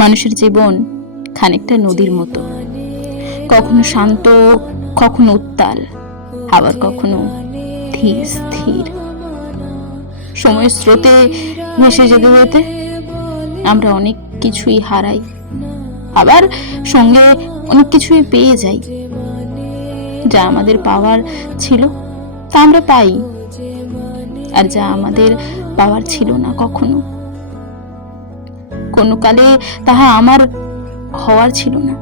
মানুষের জীবন খানিকটা নদীর মতো, কখনো শান্ত, কখনো উত্তাল, আবার কখনো ধীর স্থির। সময়ের স্রোতে ভেসে যেতে যেতে আমরা অনেক কিছুই হারাই, আবার সঙ্গে অনেক কিছুই পেয়ে যাই। যা আমাদের পাওয়ার ছিল তা আমরা পাই, আর যা আমাদের পাওয়ার ছিল না কখনো, কোনো কালে তাহা আমার হওয়ার ছিল না,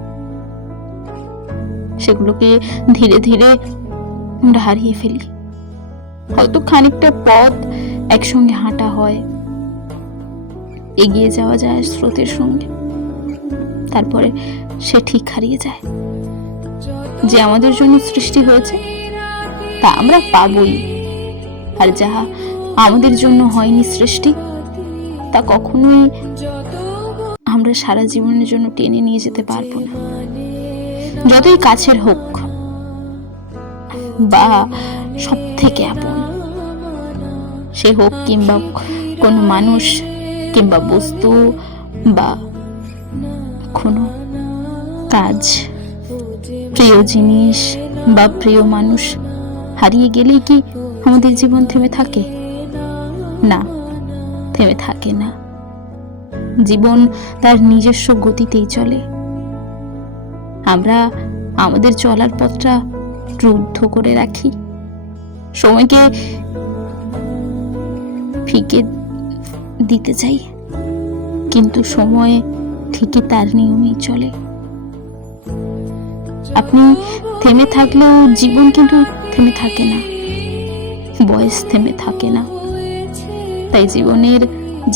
সেগুলোকে ধীরে ধীরে আমরা হারিয়ে ফেলি। হয়তো খানিকটা পথ একসঙ্গে হাঁটা হয়, এগিয়ে যাওয়া যায় স্রোতের সঙ্গে, তারপরে সে ঠিক হারিয়ে যায়। যে আমাদের জন্য সৃষ্টি হয়েছে তা আমরা পাবই, আর যাহা আমাদের জন্য হয়নি সৃষ্টি তা কখনোই আমরা সারা জীবনের জন্য টেনে নিয়ে যেতে পারবো না। যতই কাছের হোক বা সব থেকে আপন সে হোক, কিংবা কোনো মানুষ কিংবা বস্তু বা কোনো কাজ, প্রিয় জিনিস বা প্রিয় মানুষ হারিয়ে গেলেই কি আমাদের জীবন থেমে থাকে? না, থেমে থাকে না। জীবন তার নিজস্ব গতিতেই চলে। আমরা আমাদের চলার পথটা রুদ্ধ করে রাখি, সময়কে ফিকে দিতে চাই, কিন্তু সময় ঠিকই তার নিয়মেই চলে। আপনি থেমে থাকলেও জীবন কিন্তু থেমে থাকে না, বয়স থেমে থাকে না। তাই জীবনের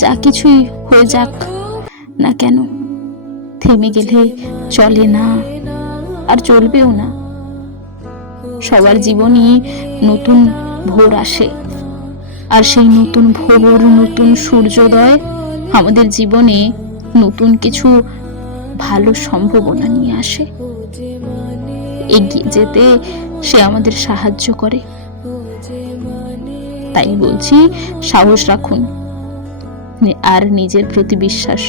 যা কিছুই হয়ে যাক না কেন, থেমে গেলে চলে না, আর চলবেও না। সবার জীবনই নতুন ভোর আসে, আর সেই নতুন ভোর, নতুন সূর্যোদয় আমাদের জীবনে নতুন কিছু ভালো সম্ভাবনা নিয়ে আসে। এগিয়ে যেতে সে আমাদের সাহায্য করে। তাই বলছি, সাহস রাখুন আর নিজের প্রতি বিশ্বাস,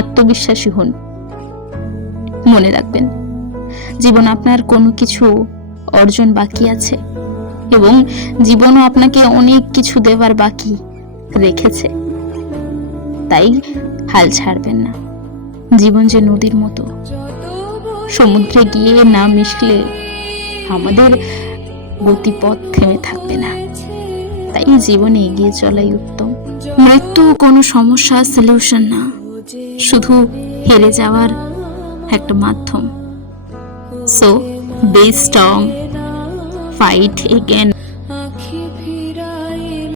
আত্মবিশ্বাসী হন। মনে রাখবেন, জীবন আপনার কোনো কিছু অর্জন বাকি আছে, এবং জীবনও আপনাকে অনেক কিছু দেবার বাকি রেখেছে। তাই হাল ছাড়বেন না। জীবন যে নদীর মতো, সমুদ্রে গিয়ে না মিশলে আমাদের গতিপথ থেমে থাকবে না। তাই জীবনে এগিয়ে চলাই উত্তম। মৃত্যু কোনো সমস্যার সলিউশন না, শুধু হেরে যাওয়ার একটা মাধ্যম। So be strong, fight again.